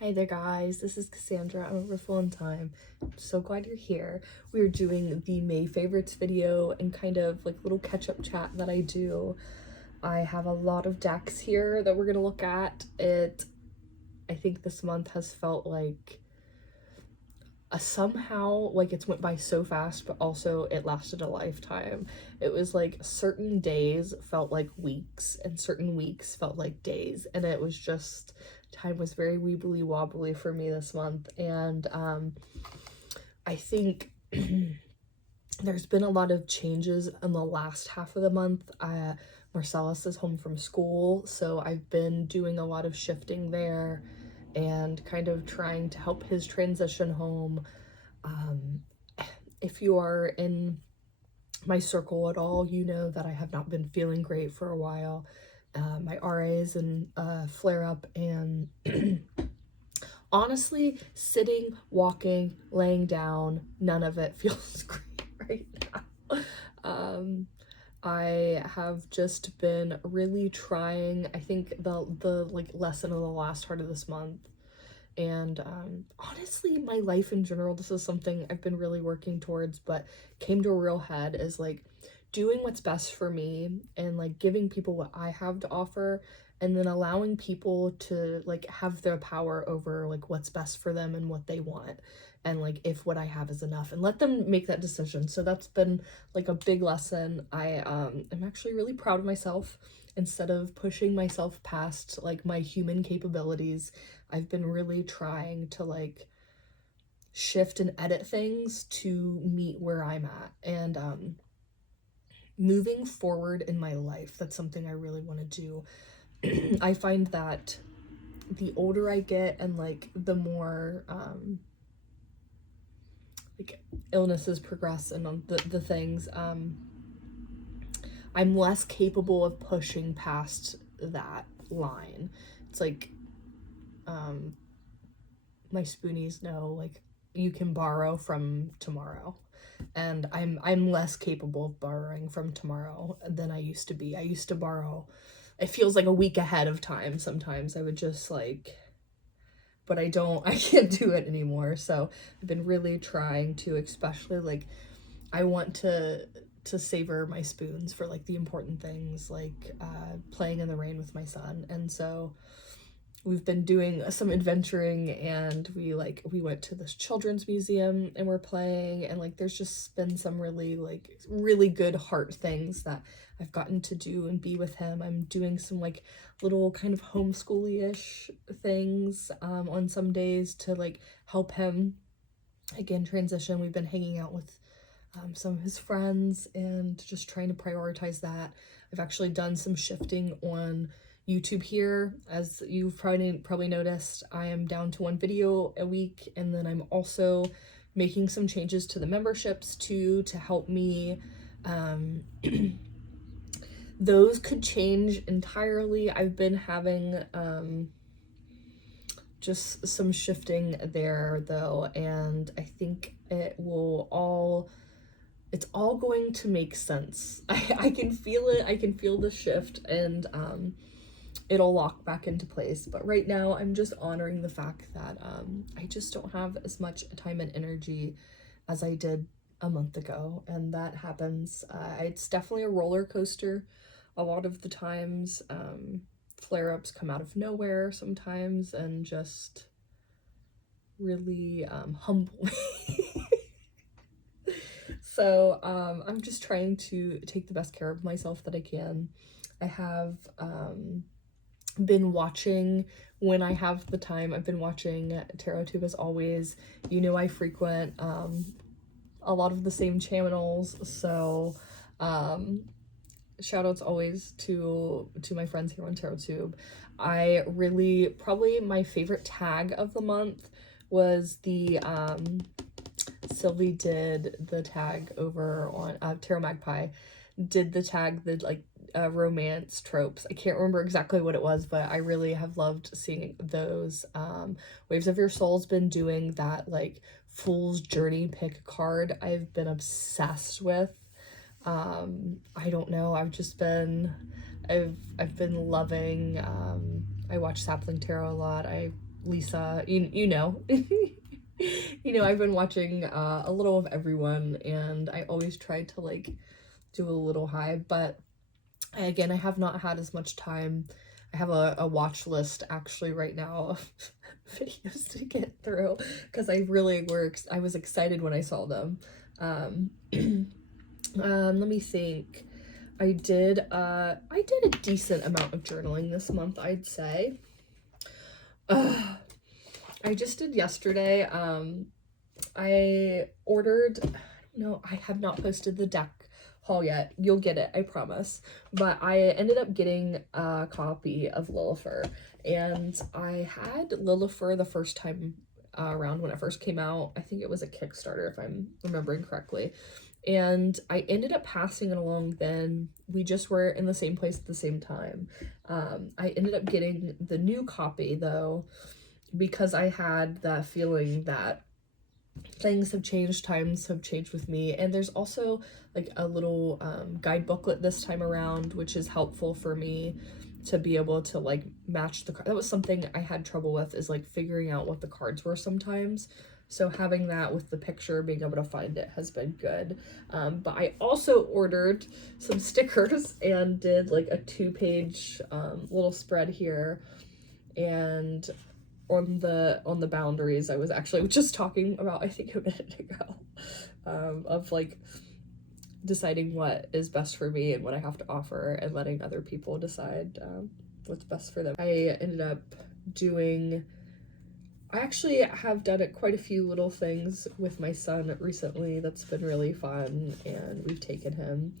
Hey there guys, this is Cassandra. I'm a Riffle in Time. I'm so glad you're here. We are doing the May favorites video and kind of like little catch-up chat that I do. I have a lot of decks here that we're gonna look at. I think this month has felt like somehow like it's went by so fast, but also it lasted a lifetime. It was like certain days felt like weeks and certain weeks felt like days, and it was just time was very weebly wobbly for me this month. And I think there's been a lot of changes in the last half of the month. Marcellus is home from school, so I've been doing a lot of shifting there and kind of trying to help his transition home. If you are in my circle at all, you know that I have not been feeling great for a while. My RA is in flare up, and honestly, sitting, walking, laying down, none of it feels great right now. I have just been really trying. I think the like lesson of the last part of this month, and honestly my life in general, this is something I've been really working towards but came to a real head, is like doing what's best for me and like giving people what I have to offer, and then allowing people to like have their power over like what's best for them and what they want, and like if what I have is enough, and let them make that decision. So that's been like a big lesson. I'm actually really proud of myself. Instead of pushing myself past like my human capabilities, I've been really trying to like shift and edit things to meet where I'm at. And moving forward in my life, that's something I really want to do. I find that the older I get and like the more like illnesses progress and the things, I'm less capable of pushing past that line. It's like my spoonies know like you can borrow from tomorrow, and I'm less capable of borrowing from tomorrow than I used to be. I used to borrow, it feels like a week ahead of time sometimes. I would just like, but I can't do it anymore. So I've been really trying to, especially like I want to savor my spoons for like the important things, like playing in the rain with my son. And so we've been doing some adventuring, and we went to this children's museum and we're playing, and like there's just been some really good heart things that I've gotten to do and be with him. I'm doing some like little kind of homeschooly-ish things on some days to like help him again transition. We've been hanging out with some of his friends and just trying to prioritize that. I've actually done some shifting on YouTube here. As you've probably noticed, I am down to one video a week, and then I'm also making some changes to the memberships too to help me. Those could change entirely. I've been having just some shifting there though, and I think it's all going to make sense. I can feel it. I can feel the shift, and it'll lock back into place. But right now I'm just honoring the fact that I just don't have as much time and energy as I did a month ago, and that happens. It's definitely a roller coaster a lot of the times. Flare-ups come out of nowhere sometimes and just really humble me. So I'm just trying to take the best care of myself that I can. I have been watching, when I have the time, I've been watching TarotTube as always. You know I frequent a lot of the same channels, so shout outs always to my friends here on TarotTube. I really, probably my favorite tag of the month was the Sylvie did the tag over on Tarot Magpie, did the tag, the like romance tropes. I can't remember exactly what it was, but I really have loved seeing those. Waves of Your Soul's been doing that like Fool's Journey pick card. I've been obsessed with. I don't know, I've been loving. I watch Sapling Tarot a lot. I Lisa, you know. You know, I've been watching a little of everyone, and I always try to like do a little high, but again, I have not had as much time. I have a watch list actually right now of videos to get through because I really I was excited when I saw them. Let me think. I did a decent amount of journaling this month, I'd say. I just did yesterday. I ordered, I don't know, I have not posted the deck haul yet. You'll get it, I promise. But I ended up getting a copy of Lillifer, and I had Lillifer the first time around when it first came out. I think it was a Kickstarter, if I'm remembering correctly. And I ended up passing it along then. We just were in the same place at the same time. I ended up getting the new copy, though, because I had that feeling that things have changed, times have changed with me, and there's also like a little guide booklet this time around, which is helpful for me to be able to like match the card. That was something I had trouble with, is like figuring out what the cards were sometimes. So having that with the picture, being able to find it, has been good. But I also ordered some stickers and did like a 2-page little spread here. And on the boundaries, I was actually just talking about, I think a minute ago, of like deciding what is best for me and what I have to offer, and letting other people decide what's best for them. I ended up doing, I actually have done quite a few little things with my son recently that's been really fun, and we've taken him.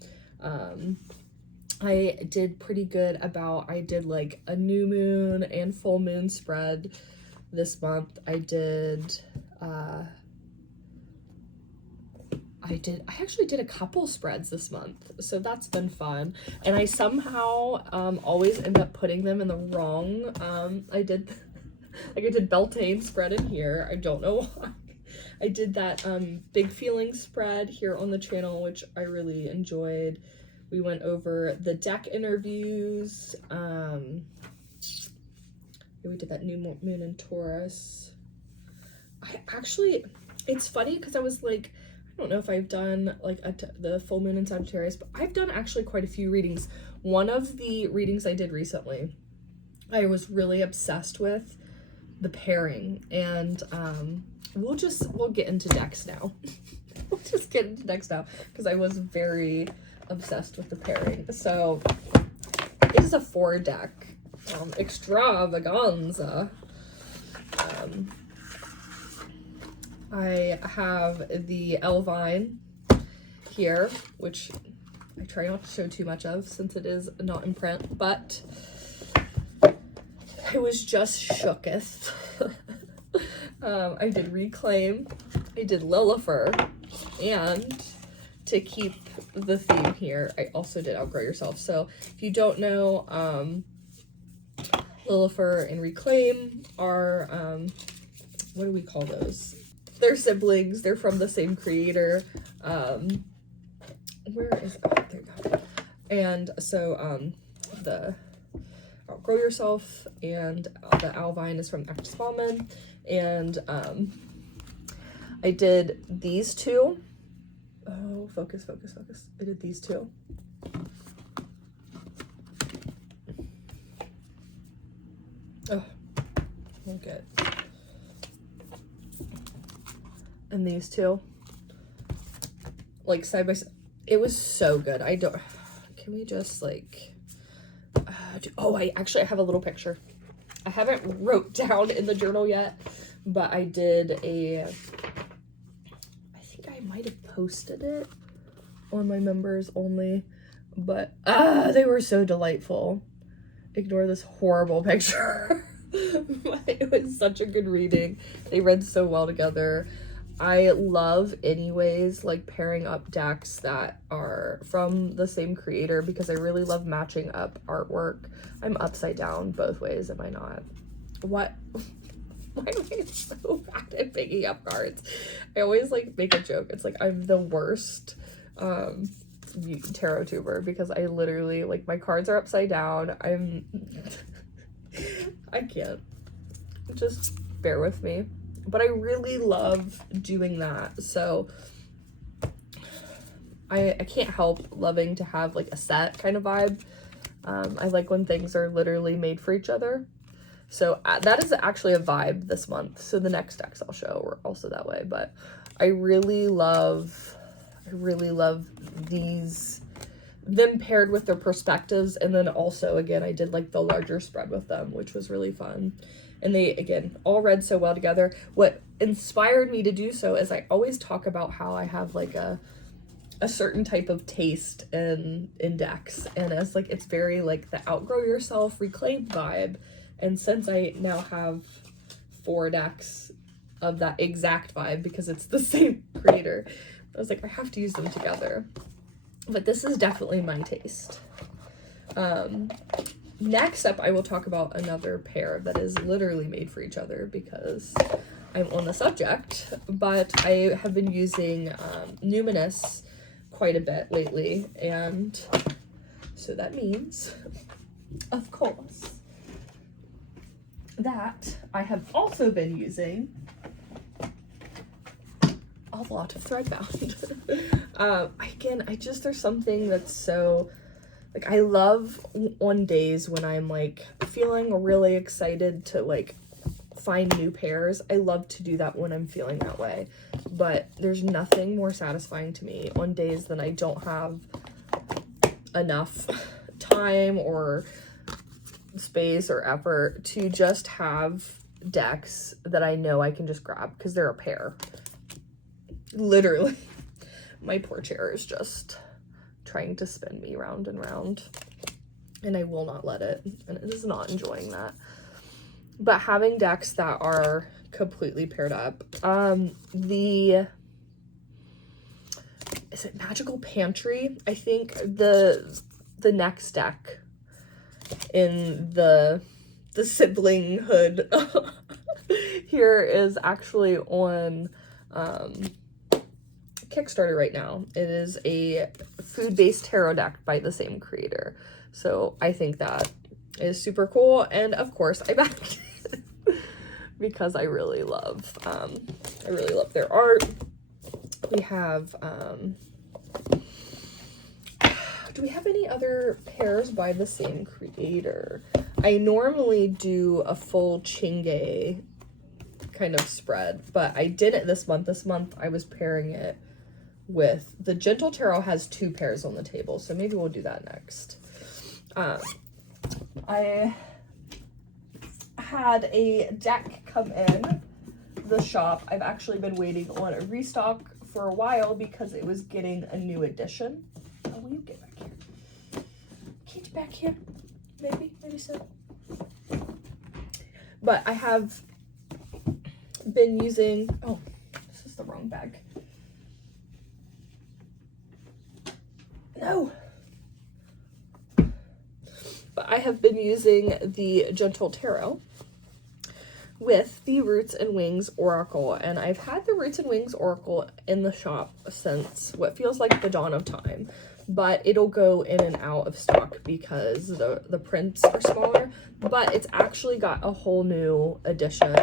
I did pretty good about, I did like a new moon and full moon spread this month. I actually did a couple spreads this month, so that's been fun. And I somehow always end up putting them in the wrong, I did Beltane spread in here. I don't know why. I did that big feeling spread here on the channel, which I really enjoyed. We went over the deck interviews. We did that new moon in Taurus. It's funny because I was like, I don't know if I've done like the full moon in Sagittarius, but I've done actually quite a few readings. One of the readings I did recently, I was really obsessed with the pairing, and we'll get into decks now. We'll just get into decks now because I was very obsessed with the pairing. So it is a 4-deck extravaganza. I have the Elvine here, which I try not to show too much of since it is not in print, but I was just shooketh. I did Reclaim, I did Lillifer, and to keep the theme here, I also did Outgrow Yourself. So if you don't know, Lillifer and Reclaim are, what do we call those? They're siblings. They're from the same creator. Where is, oh, there you go. And so the Outgrow Yourself and the Alvine is from Agnes Bauman. And I did these two. Oh, focus. I did these two. Oh, okay. And these two, like side by side. It was so good. Can we just like, I actually have a little picture. I haven't wrote down in the journal yet, but I did I think I might have posted it on my members only, but they were so delightful. Ignore this horrible picture. It was such a good reading. They read so well together. I love anyways like pairing up decks that are from the same creator because I really love matching up artwork. I'm upside down both ways, am I not? What? Why am I so bad at picking up cards? I always like make a joke. It's like I'm the worst tarot tuber because I literally like my cards are upside down. I can't. just bear with me. But I really love doing that. So I can't help loving to have like a set kind of vibe. I like when things are literally made for each other. So that is actually a vibe this month. So the next decks I'll show are also that way. But I really love these, them paired with their perspectives. And then also, again, I did like the larger spread with them, which was really fun. And they, again, all read so well together. What inspired me to do so is I always talk about how I have like a certain type of taste in decks. And as like, it's very like the outgrow yourself, reclaim vibe. And since I now have 4 decks of that exact vibe because it's the same creator, I was like, I have to use them together. But this is definitely my taste. Next up, I will talk about another pair that is literally made for each other because I'm on the subject, but I have been using Numinous quite a bit lately, and so that means, of course, that I have also been using a lot of Threadbound. Again, there's something that's so, like, I love on days when I'm like feeling really excited to like find new pairs. I love to do that when I'm feeling that way, but there's nothing more satisfying to me on days that I don't have enough time or space or effort to just have decks that I know I can just grab because they're a pair. Literally, my poor chair is just trying to spin me round and round, and I will not let it, and it is not enjoying that. But having decks that are completely paired up, is it Magical Pantry? I think the next deck in the siblinghood here is actually on Kickstarter right now. It is a food-based tarot deck by the same creator. So I think that is super cool. And of course I backed it because I really love their art. We have, do we have any other pairs by the same creator? I normally do a full Chingay kind of spread, but I didn't this month. This month I was pairing it with the Gentle Tarot has 2 pairs on the table, so maybe we'll do that next. I had a deck come in the shop. I've actually been waiting on a restock for a while because it was getting a new edition. Oh, will you get back here? Get back here. Maybe so. But I have been using, oh, this is the wrong bag. No. But I have been using the Gentle Tarot with the Roots and Wings Oracle, and I've had the Roots and Wings Oracle in the shop since what feels like the dawn of time, but it'll go in and out of stock because the prints are smaller. But it's actually got a whole new edition.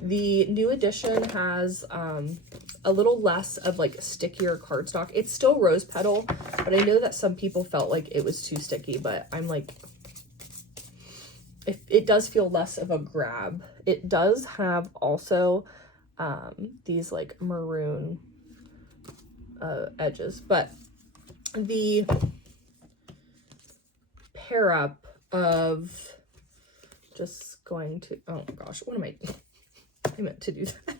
The new edition has a little less of like stickier cardstock. It's still rose petal, but I know that some people felt like it was too sticky, but I'm like, it does feel less of a grab. It does have also these like maroon edges, but the pair up of just going to, oh my gosh, what am I meant to do that.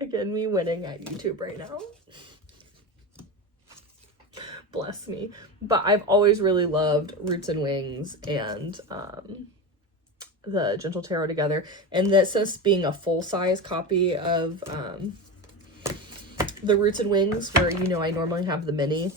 Again, me winning at YouTube right now. Bless me. But I've always really loved Roots and Wings and the Gentle Tarot together. And this being a full-size copy of the Roots and Wings, where, you know, I normally have the mini.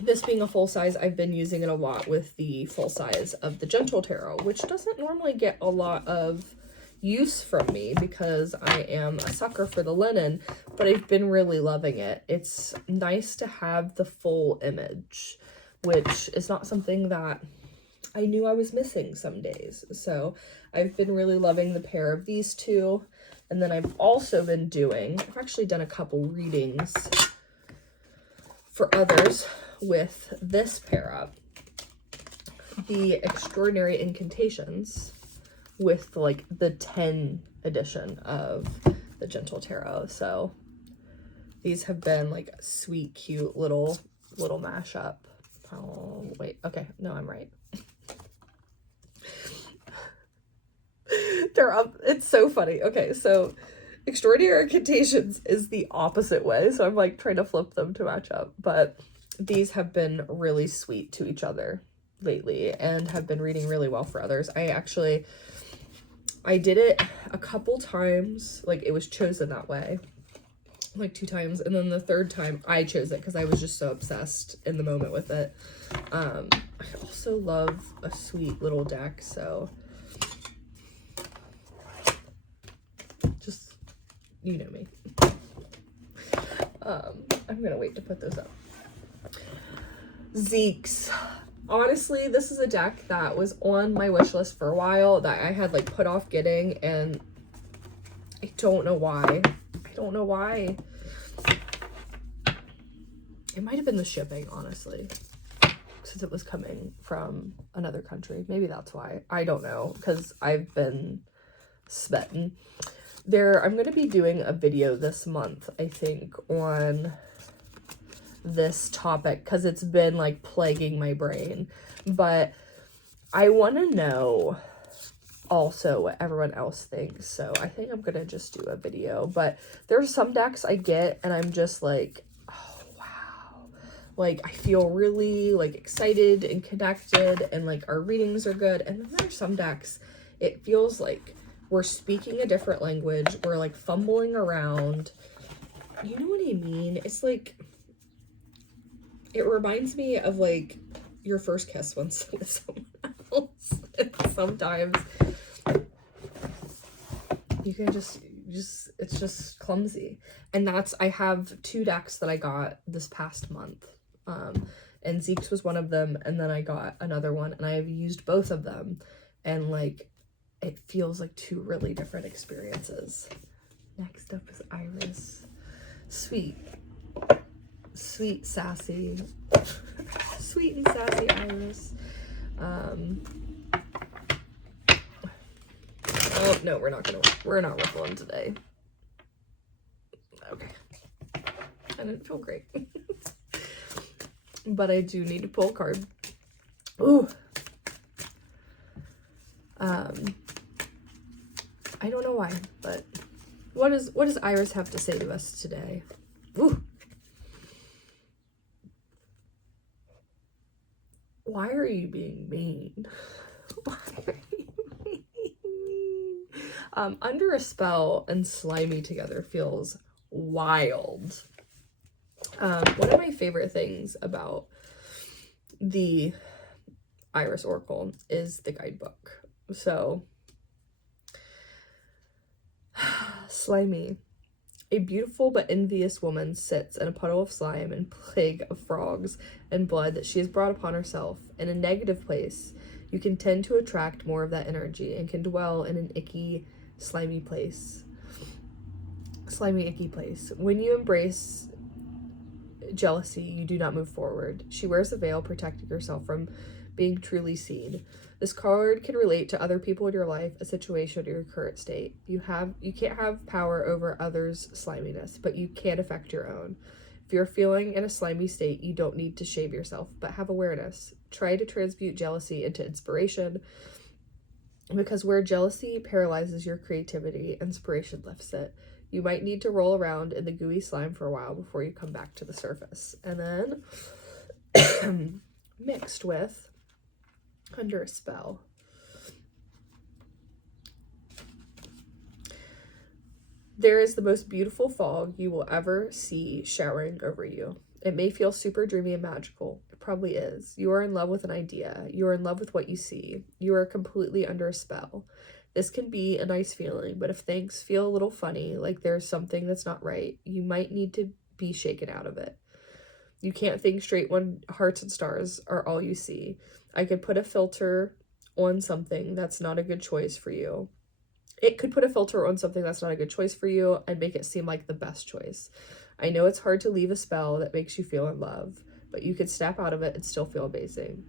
This being a full size, I've been using it a lot with the full size of the Gentle Tarot, which doesn't normally get a lot of use from me because I am a sucker for the linen, but I've been really loving it. It's nice to have the full image, which is not something that I knew I was missing some days. So I've been really loving the pair of these two. And then I've also been I've actually done a couple readings for others with this pair up. The Extraordinary Incantations with like the 10 edition of the Gentle Tarot. So these have been like a sweet, cute little mashup. Oh, wait. Okay. No, I'm right. They're up. It's so funny. Okay, so Extraordinary Incantations is the opposite way. So I'm like trying to flip them to match up. But these have been really sweet to each other lately and have been reading really well for others. I did it a couple times. Like it was chosen that way. Like 2 times, and then the 3rd time I chose it because I was just so obsessed in the moment with it. I also love a sweet little deck, so just, you know me. I'm gonna wait to put those up. Zeke's. Honestly, this is a deck that was on my wish list for a while that I had like put off getting, and I don't know why. It might have been the shipping, honestly, since it was coming from another country. Maybe that's why. I don't know, because I've been smitten. I'm going to be doing a video this month, I think, on this topic, because it's been like plaguing my brain. But I want to know also what everyone else thinks, so I think I'm gonna just do a video. But there's some decks I get and I'm just like, oh wow, like I feel really like excited and connected, and like our readings are good. And then there's some decks it feels like we're speaking a different language, we're like fumbling around, you know what I mean? It's like, it reminds me of like your first kiss once with someone else. And sometimes you can just it's just clumsy. And I have 2 decks that I got this past month, and Zeke's was one of them, and then I got another one, and I have used both of them, and like it feels like 2 really different experiences. Next up is Iris. Sweet, sassy, sweet and sassy Iris. Oh, no, we're not riffling today. Okay. I didn't feel great. But I do need to pull a card. Ooh. I don't know why, but what does Iris have to say to us today? Ooh. Why are you being mean? Why are you being mean? Under a Spell and Slimy together feels wild. One of my favorite things about the Iris Oracle is the guidebook. So, Slimy. A beautiful but envious woman sits in a puddle of slime and plague of frogs and blood that she has brought upon herself. In a negative place, you can tend to attract more of that energy and can dwell in an icky, slimy place. Slimy, icky place. When you embrace jealousy, you do not move forward. She wears a veil protecting herself from being truly seen. This card can relate to other people in your life, a situation, or your current state. You can't have power over others' sliminess, but you can affect your own. If you're feeling in a slimy state, you don't need to shame yourself, but have awareness. Try to transmute jealousy into inspiration, because where jealousy paralyzes your creativity, inspiration lifts it. You might need to roll around in the gooey slime for a while before you come back to the surface. And then mixed with Under a Spell. There is the most beautiful fog you will ever see showering over you. It may feel super dreamy and magical. It probably is. You are in love with an idea. You are in love with what you see. You are completely under a spell. This can be a nice feeling, but if things feel a little funny, like there's something that's not right, you might need to be shaken out of it. You can't think straight when hearts and stars are all you see. I could put a filter on something that's not a good choice for you. It could put a filter on something that's not a good choice for you and make it seem like the best choice. I know it's hard to leave a spell that makes you feel in love, but you could snap out of it and still feel amazing.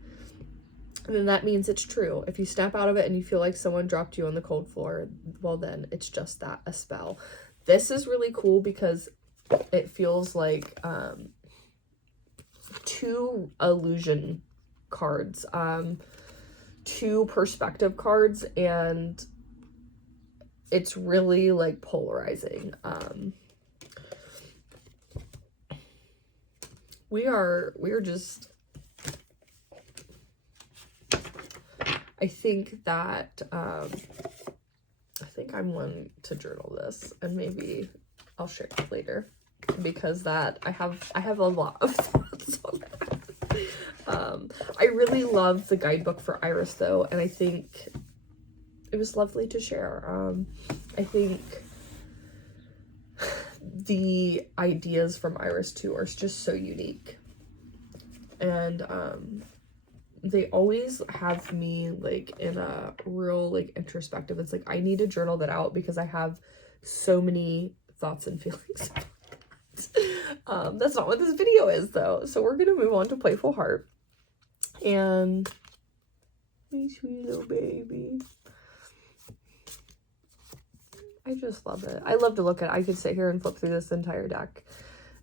And then that means it's true. If you snap out of it and you feel like someone dropped you on the cold floor, well then it's just that, a spell. This is really cool because it feels like 2 illusion cards, 2 perspective cards, and it's really like polarizing. We are just, I think that I think I'm one to journal this, and maybe I'll share it later, because that I have a lot of thoughts on that. I really love the guidebook for Iris though, and I think it was lovely to share. I think the ideas from Iris too are just so unique, and they always have me like in a real like introspective. It's like I need to journal that out because I have so many thoughts and feelings about that. That's not what this video is though, so we're gonna move on to Playful Heart. And my sweet little baby, I just love it. I love to look at it. I could sit here and flip through this entire deck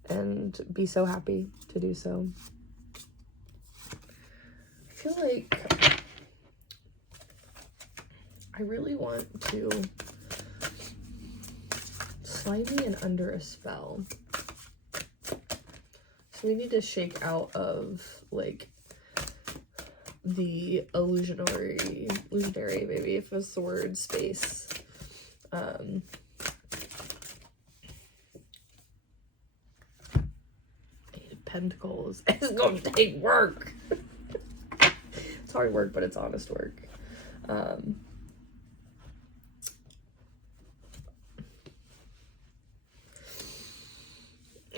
and be so happy to do so. I feel like I really want to slide me in under a spell. So we need to shake out of like the illusionary maybe, if it's the word, space. Eight of Pentacles. It's going to take work. It's hard work, but it's honest work.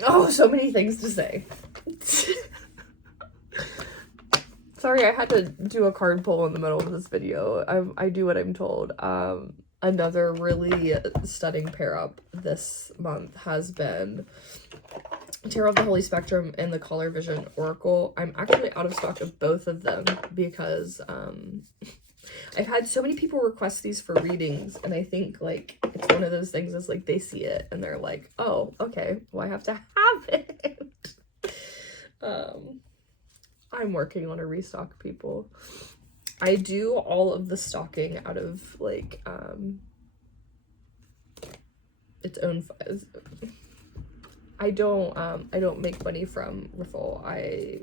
Oh, so many things to say. Sorry, I had to do a card pull in the middle of this video. I do what I'm told. Another really stunning pair up this month has been Tarot of the Holy Spectrum and the Color Vision Oracle. I'm actually out of stock of both of them because I've had so many people request these for readings, and I think like it's one of those things is like they see it and they're like, oh, okay, well I have to have it. I'm working on a restock, people. I do all of the stocking out of like its own. I don't make money from Riffle.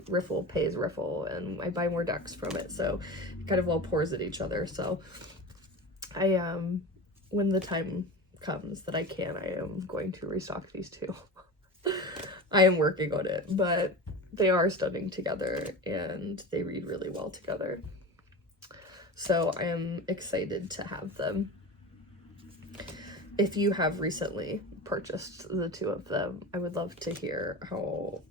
Riffle pays Riffle, and I buy more decks from it, so it kind of all pours at each other. So I when the time comes that I can, I am going to restock these two. I am working on it, but they are stunning together and they read really well together. So I am excited to have them. If you have recently purchased the two of them, I would love to hear how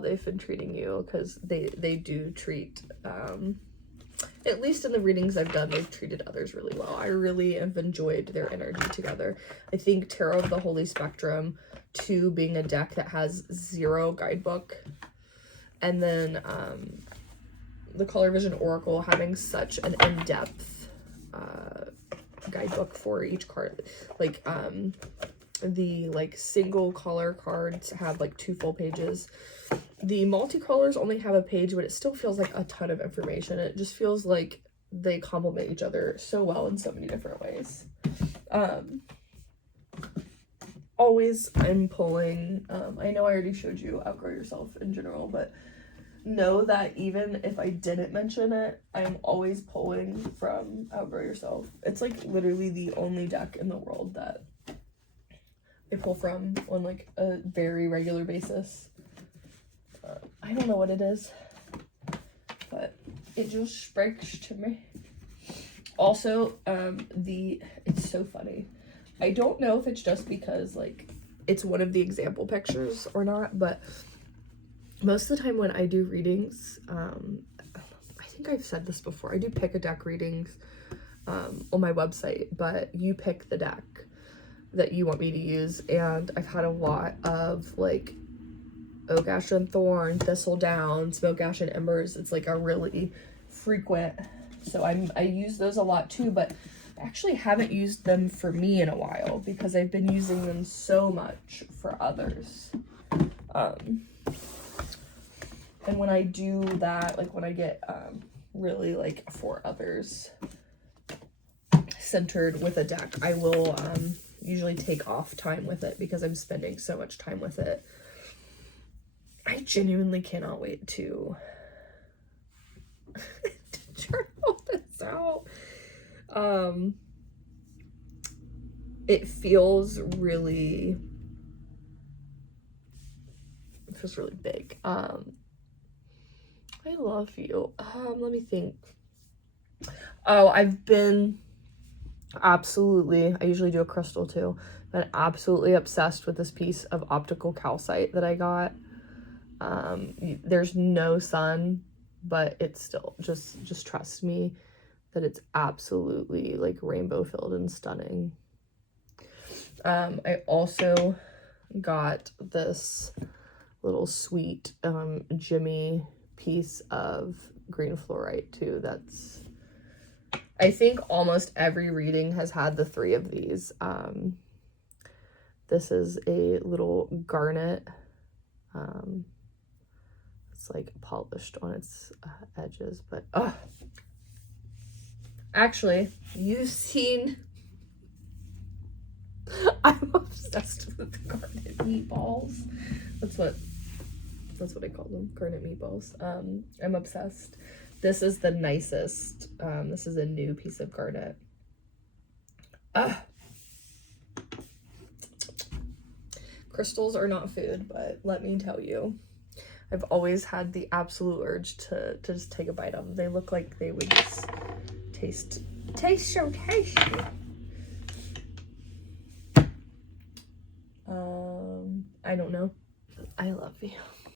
they've been treating you, because they do treat, at least in the readings I've done, they've treated others really well. I really have enjoyed their energy together. I think Tarot of the Holy Spectrum 2 being a deck that has 0 guidebook, and then the Color Vision Oracle having such an in-depth guidebook for each card. Like the like single color cards have like 2 full pages. The multicolors only have a page, but it still feels like a ton of information. It just feels like they complement each other so well in so many different ways. Always I'm pulling, I know I already showed you Outgrow Yourself in general, but know that even if I didn't mention it, I'm always pulling from Outgrow Yourself. It's like literally the only deck in the world that I pull from on like a very regular basis. I don't know what it is, but it just speaks to me. Also, it's so funny. I don't know if it's just because like it's one of the example pictures or not, but most of the time when I do readings, I think think I've said this before. I do pick a deck readings on my website, but you pick the deck that you want me to use. And I've had a lot of like Oak Ash and Thorn, Thistledown, Smoke Ash and Embers. It's like a really frequent, so I use those a lot too, but I actually haven't used them for me in a while because I've been using them so much for others. And when I do that, like when I get really like for others centered with a deck, I will usually take off time with it because I'm spending so much time with it. I genuinely cannot wait to journal this out. It feels really big. I love you. Let me think. Oh, I've been absolutely, I usually do a crystal too, but absolutely obsessed with this piece of optical calcite that I got. There's no sun, but it's still, just trust me that it's absolutely like rainbow filled and stunning. I also got this little sweet Jimmy piece of green fluorite too. That's, I think almost every reading has had the 3 of these. This is a little garnet. It's like polished on its edges, but actually, you've seen, I'm obsessed with the garnet meatballs. That's what I call them, garnet meatballs. I'm obsessed. This is the nicest. This is a new piece of garnet. Crystals are not food, but let me tell you, I've always had the absolute urge to just take a bite of them. They look like they would just taste so tasty. I don't know. I love you.